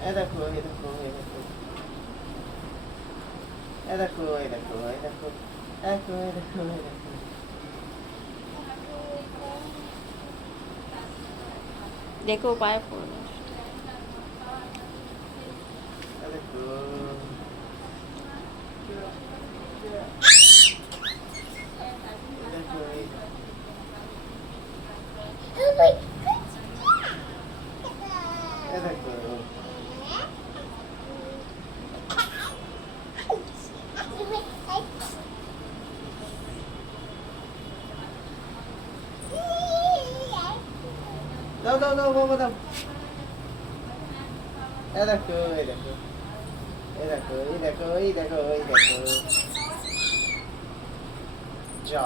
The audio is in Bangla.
এই দেখো এই দেখো এই দেখো এই দেখো এই দেখো এই দেখো দেখো এই দেখো এই দেখো দেখো পায়ে পড়লো। এই দেখো এই দেখো এই দেখো এই দেখো দাও দাও দাও বাবা দাও এই দেখো এই দেখো এই দেখো এই দেখো এই দেখো এই দেখো যা